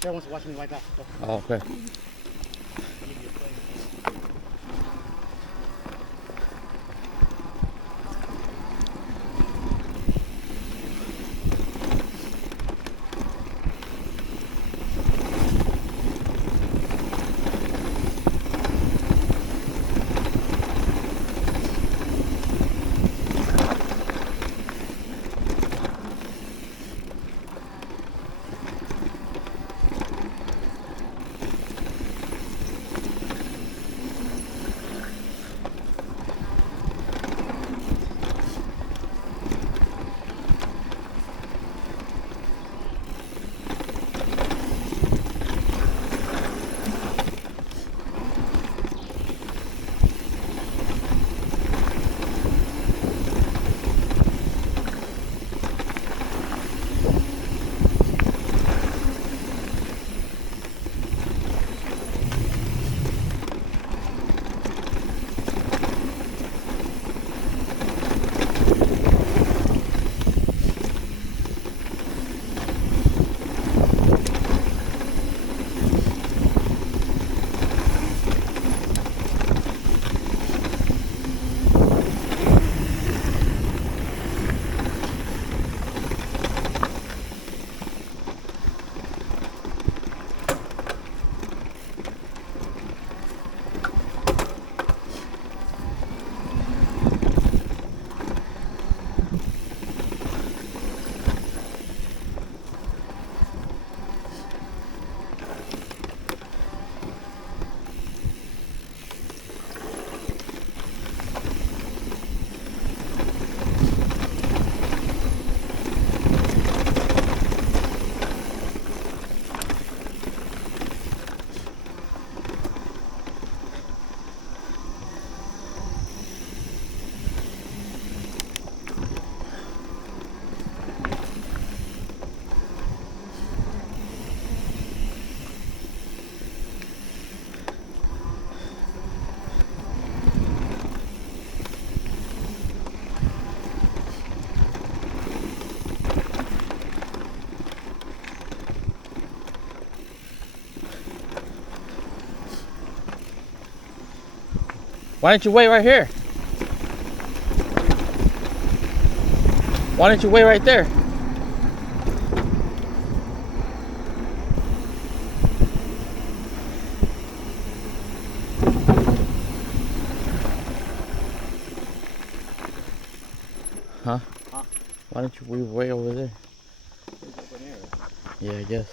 Dad wants to watch me wipe out. Go. Oh, okay. Why don't you wait right here? Why don't you wait right there? Huh? Why don't you wait over there? Yeah, I guess.